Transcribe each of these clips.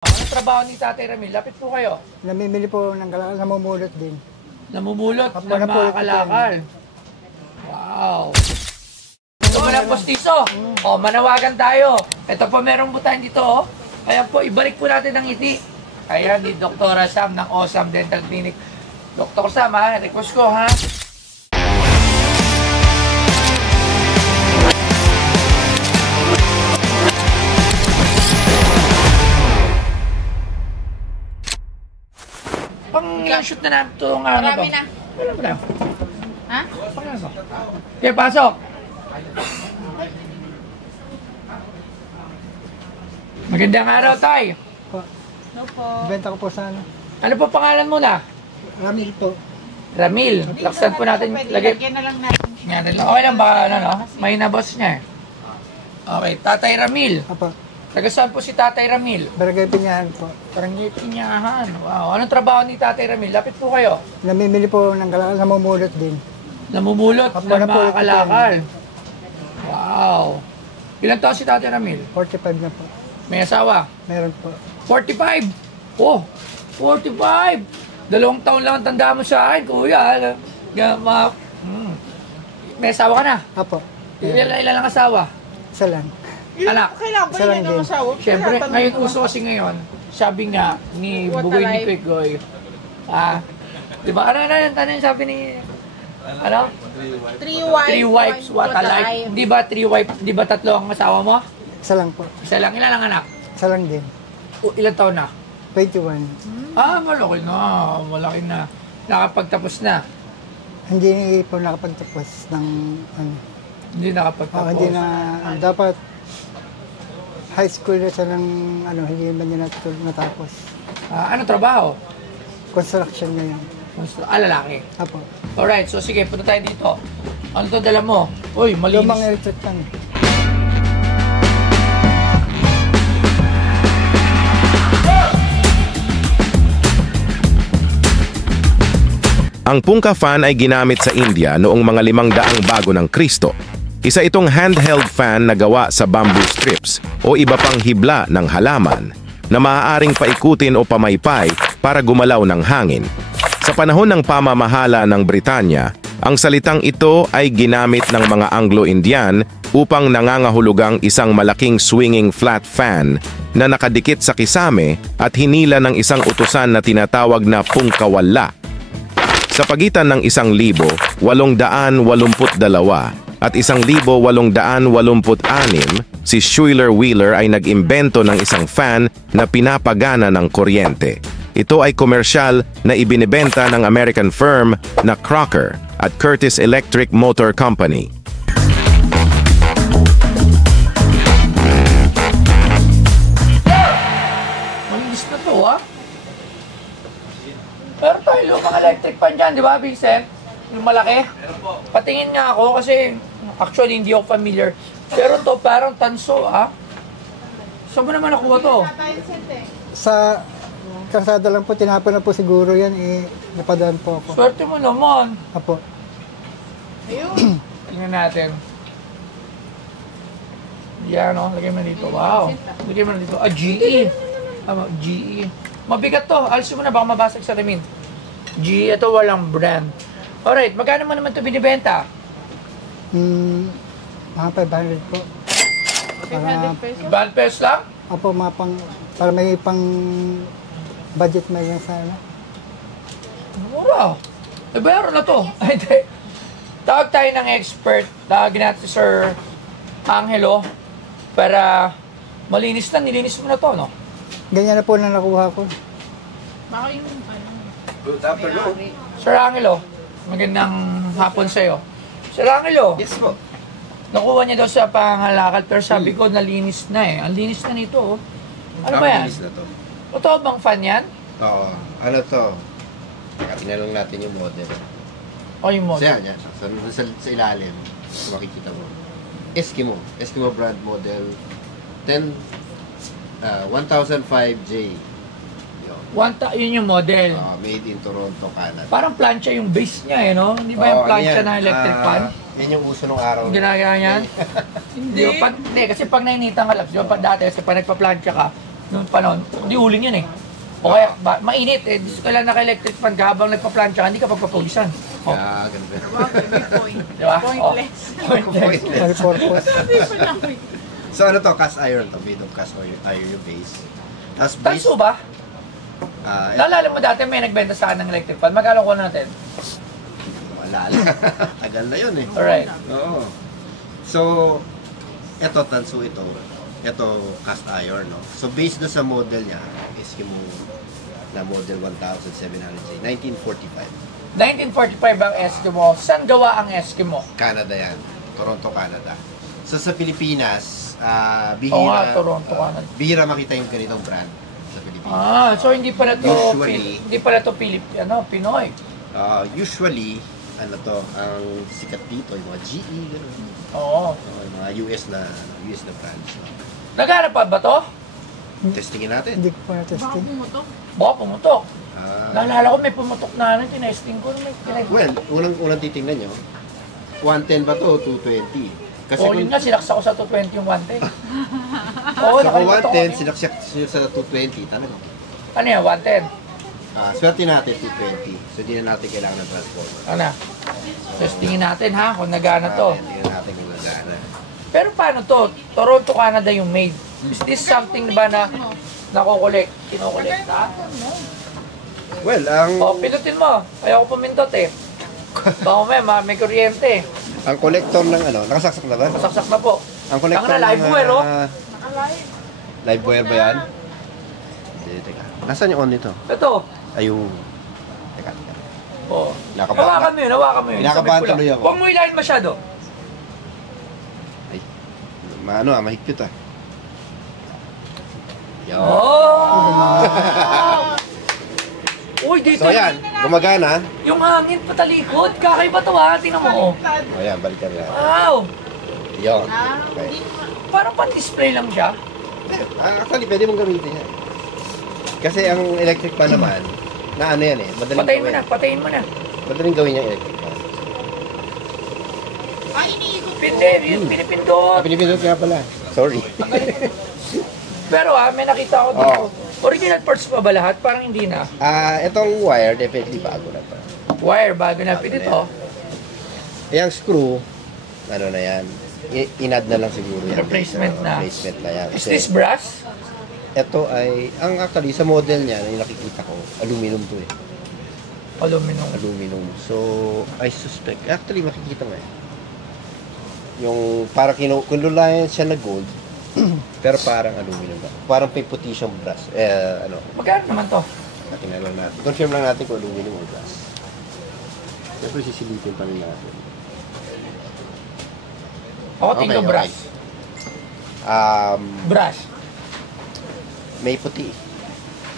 Anong trabaho ni Tatay Ramil? Lapit po kayo. Namimili po ng kalakal, namumulot din. Namumulot ng Kapag mga kalakal. Wow. Ito mo lang postiso. O, manawagan tayo. Ito po merong butahan dito. Oh. Kaya po, ibalik po natin ang ngiti. Ayan, ni Dr. Sam ng Awesome Dental Clinic. Dr. Sam, ha? Request ko, ha? Pang-shoot na namin itong ano to. Marami na. Wala pa na. Ha? Kaya pasok. Magandang araw, Tay. Po, No po. benta ko po sa ano. Ano po pangalan mo na? Ramil po. Ramil. Laksan po natin. Pwede, Lagay. lagyan na lang natin siya. Ngayon lang. Okay lang ba? Ano, no? May nabos niya eh. Okay. Tatay Ramil. Apa, Taga saan po si Tatay Ramil? Barangay Pinyahan po. Barangay Pinyahan. Wow. Anong trabaho ni Tatay Ramil? Lapit po kayo. Namimili po ng kalakal, namumulot din. Namumulot Kapag ng mga napulot kalakal. Wow. Ilan taon si Tatay Ramil? 45 na po. May asawa? Meron po. 45! Oh! 45! 2 taon lang ang tanda mo sa akin, kuya. May asawa ka na? Apo, Ilan ang asawa? isa lang. Anak. Kailangan pa Isa lang rin yung din. asawa. Siyempre, Kaya ngayon tanong uso kasi ngayon, sabi nga ni What Bugoy ni alive. Quick Goy, diba? Ano yung sabi ni, ano? Three wives, What a life. Di ba 3 wives, di ba 3 ang asawa mo? Isa lang po. Isa lang, ilan ang anak? Isa lang din. Ilan taon na? 21. Malaki na. Malaki na. Nakapagtapos na. Hindi po nakapagtapos ng ano. Hindi nakapagtapos. Hindi na, dapat high school na siya ng ano, hindi man niya natapos. Ano trabaho? Construction na yun. Lalaki. Apo. Alright, so sige, punta tayo dito. Ano to dala mo? Uy, malinis. Lumang electric fan. Ang Pungka fan ay ginamit sa India noong mga 500 bago ng Kristo. Isa itong handheld fan na gawa sa bamboo strips o iba pang hibla ng halaman na maaaring paikutin o pamaypay para gumalaw ng hangin. Sa panahon ng pamamahala ng Britanya, ang salitang ito ay ginamit ng mga Anglo-Indian upang nangangahulugang isang malaking swinging flat fan na nakadikit sa kisame at hinila ng isang utusan na tinatawag na pungkawala. Sa pagitan ng 1,882 at 1,886, si Schuyler-Wheeler ay nag-imbento ng isang fan na pinapagana ng kuryente. Ito ay komersyal na ibinibenta ng American firm na Crocker at Curtis Electric Motor Company. Malinis na to, ha? Pero tayo, lumang electric fan dyan, di ba, Vincent? Yung malaki? Patingin nga ako kasi actually hindi ako familiar. Pero to parang tanso, ha? Saan mo naman nakuha to? Sa kalsada lang po, tinapon na po siguro yan, napadaan po ako. Swerte mo naman. Apo. Tingnan natin. Yan, no? Lagay mo dito. Wow. Lagay mo dito. GE. Tama, GE. Mabigat to. Alisin mo na, baka mabasag sa lamin. GE, ito walang brand. Alright, magkano mo naman ito binibenta? Mga 500 po. 500 pesos. Band pesos lang? Apo, mga pang, para may pang budget may yan sa ano. Mura. Nabayaro na to. Ay, hindi. Tawag tayo ng expert. Tawagin natin si Sir Angelo para malinis na. Nilinis mo na to, no? Ganyan na po na nakuha ko. Baka yung ano. Good afternoon. Sir Angelo, magandang hapon sa'yo. Sir Angelo, Yes po. nakuha niya daw sa pangalakal pero sabi ko nalinis na eh. Ang linis na nito. Oh. Ano ba yan? Nakabilis na to. Totoo bang fan yan? Oo. Ano to? Tingnan lang natin yung model. O yung So model? yan, yan. Sa ilalim, makikita mo. Eskimo. Eskimo brand model 1005J. Yun yung model. Made in Toronto, Canada. Parang plancha yung base niya eh, no? Hindi ba yung Oo, plancha ano yan? na electric fan? Yan yung uso nung araw. Ginagawa niyan? Hindi. Kasi pag nainitan ka laps, di ba pag dati, kasi pag nagpa-plancha ka, Noong panahon, hindi uling yan eh. O kaya, mainit eh. Gusto ka lang naka-electric fan ka habang nagpa-plancha, hindi ka pagpapulisan. Oh. Yeah, ganun ba? May point. Di ba? Pointless. May purpose. Hindi pa lang. So ano to, cast iron to, made of cast iron yung base. Tapos base, Tanso ba? ah, Naalala mo dati may nagbenta sa akin ng electric fan. Magkano ko natin? wala lang. Tagal na yun eh. Alright. Oo. So, eto tanso ito. Ito cast iron, no? So based na sa model niya, Eskimo na model 1700J, 1945. 1945 ang Eskimo. Saan gawa ang Eskimo? Canada yan. Toronto, Canada. So sa Pilipinas, Oo nga, Toronto, Canada. bihira makita yung ganitong brand sa Pilipinas. Ah, so hindi pala to Usually- hindi pala to Pinoy. Usually, ano to, ang sikat dito, yung mga GE, gano'n. Oo. Yung mga US na brands. No? Naghanap pa ba to? Testingin natin. Hindi ko pa Baka na-testing. pumutok. Baka pumutok. Ah, Naalala ko may pumutok na ano, tinesting ko. well, unang titingnan nyo, 110 ba to o 220? Kasi Oo, yun nga, sinaksa ko sa 220 yung 110. Oo, sa nakalimutan ko. 110, sinaksak siya sa 220, talaga. Ano yan, 110? Swerte natin 220. So, di na natin kailangan ng transformer. Ano? Testingin natin ha, kung nagana to. Hindi na natin kung nagana. Pero paano to? Toronto, Canada yung made. Is this something ba na nakokolekt? Kinokolekt ha? Well, ang O, pinutin mo. Ayaw ko pumindot eh. Baka may kuryente. ang collector ng ano, nakasaksak na ba? Masaksak na po. Ang collector Tanga na, live wire, oh. Nakalive. Live wire ba yan? Hindi, teka. Nasaan yung on nito? Ito. Ayun. Teka. Oh. Nakabahan. Hawakan mo yun, hawakan mo yun. Kinakabahan Sabay ko lang. tuloy ako. Huwag mo ilahin masyado. Ay, mahigpit ah. Yo. Oh! Uy, dito. So yan, gumagana. Yung hangin patalikod. Kakaiba to ha. Tingnan mo. Oh. O yan, balikan na. Wow. Yun. Ah, Okay. hindi mo. Parang pan-display lang siya. Actually, pwede mong gamitin yan. Kasi ang electric fan naman, na ano yan eh, madaling Patayin mo gawin. na, patayin mo na. Madaling gawin yung electric fan. Ah, iniikot ko. Pindi, yung pinipindot. Pinipindot nga pala. Sorry. Pero may nakita ko dito. Original parts pa ba lahat? Parang hindi na. Itong wire, definitely bago na pa. Wire, bago na. Pwede to. Yung screw, ano na yan, inad na lang siguro yan. Replacement na. Replacement na yan. Is this brass? Ito ay, actually, sa model niya, yung nakikita ko, aluminum to eh. Aluminum. Aluminum. So, I suspect, actually, makikita mo eh. Yung, parang kinulayan siya na gold, pero parang aluminum na. Parang may puti siyang brass. Magkano naman to? Tingnan lang natin. Confirm lang natin kung aluminum o brass. Siyempre, sisilipin pa rin natin. Ako tingin ko Okay, brass. Brass. May puti.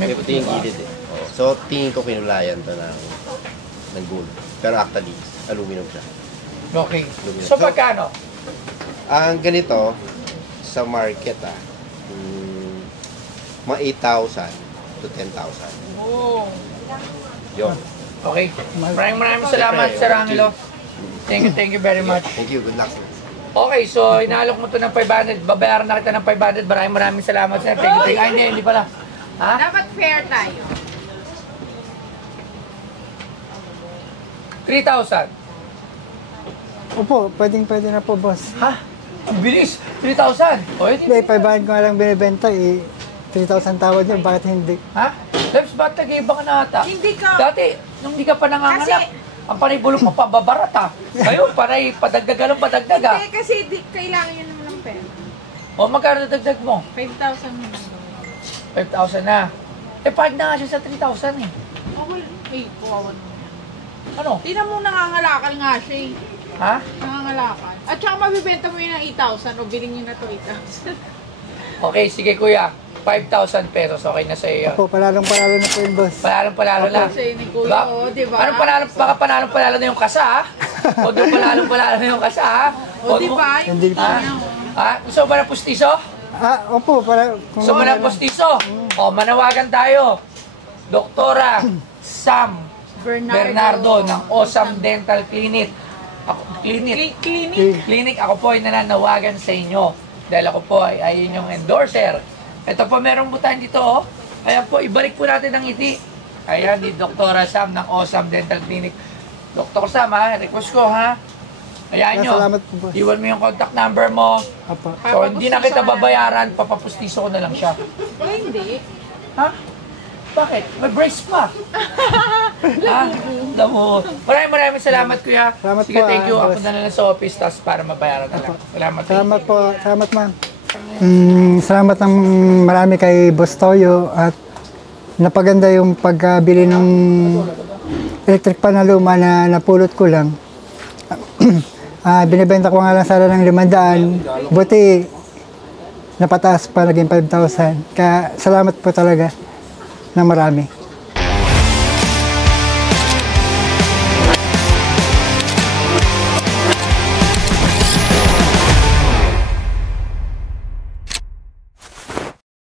May May puti yung puti ba? gilid eh. So, tingin ko kinulayan to ng gold. Pero actually, aluminum siya. Okay. So, pagkano? Ang ganito, sa market mga 8,000 to 10,000. Oh. Yun. Okay. Maraming salamat, Sir Angelo. Thank you very much. Thank you, good luck. Okay, so inaalok mo to ng 500. Babayaran na kita ng 500. Maraming salamat, Sir. Thank you. Ay, hindi pala. Ha? Dapat fair tayo. 3,000. Opo, pwede na po, boss. Ha? Ang bilis. 3,000. O, yun. Hindi, 500 ko nga lang binibenta, 3,000 tawad yun, bakit hindi? Ha? Lebs, ba't nag-iba ka na ata? Hindi ka. Dati, nung hindi ka pa nanganganak, ang panay bulong mo pa, babarat ha. Ngayon, panay padagdaga lang padagdaga. Hindi, kasi kailangan yun naman ng pera. O, magkano dagdag mo? 5,000 naman. 5,000 na. Eh, pahig na nga siya sa 3,000 eh. Okay. Eh, kawawa naman. Ano? Tingnan mo, nangangalakal nga siya eh. Ha? Nangangalakal. At saka mabibenta mo yun ng 8,000 o bilhin nyo na to 8,000. Okay, sige kuya. 5,000 pesos. Okay na sa iyo. Opo, panalo na po yun, boss. Panalong-panalo na. Kasi ni Kuya, Ba? oh, di ba? Anong panalo? Baka panalong-panalo na yung kasa, ha? Huwag yung panalong-panalo na yung kasa, ha? O, di ba? Hindi po. Ha? Gusto mo ba ng pustiso? Opo, para... Gusto mo ng pustiso? O, manawagan tayo. Doktora Sam Bernardo ng Osam Dental Clinic. Clinic. Ako po ay nananawagan sa inyo. Dahil ako po ay inyong endorser Ito po, meron po tayo dito, oh. Ayan po, ibalik po natin ang ngiti. Ayan, ni Dr. Sam ng Awesome Dental Clinic. Dr. Sam, ha, request ko, ha. Ayan nyo. Salamat po, boss. Iwan mo yung contact number mo. Apo. So, hindi na kita babayaran, papapustiso ko na lang siya. Ay, hindi. Ha? Bakit? May brace pa. Ha? Alam mo. Maraming salamat, kuya. Salamat Sige, po, thank you. boss. Ako na lang sa office, tas para mabayaran na lang. Salamat. Salamat po. Salamat, ma'am. Salamat ng marami kay Boss Toyo at napaganda yung pagkabili ng electric pan na luma na napulot ko lang. Binibenta ko nga lang sana ng 500. Buti napataas pa, naging 5,000. Kaya salamat po talaga na marami.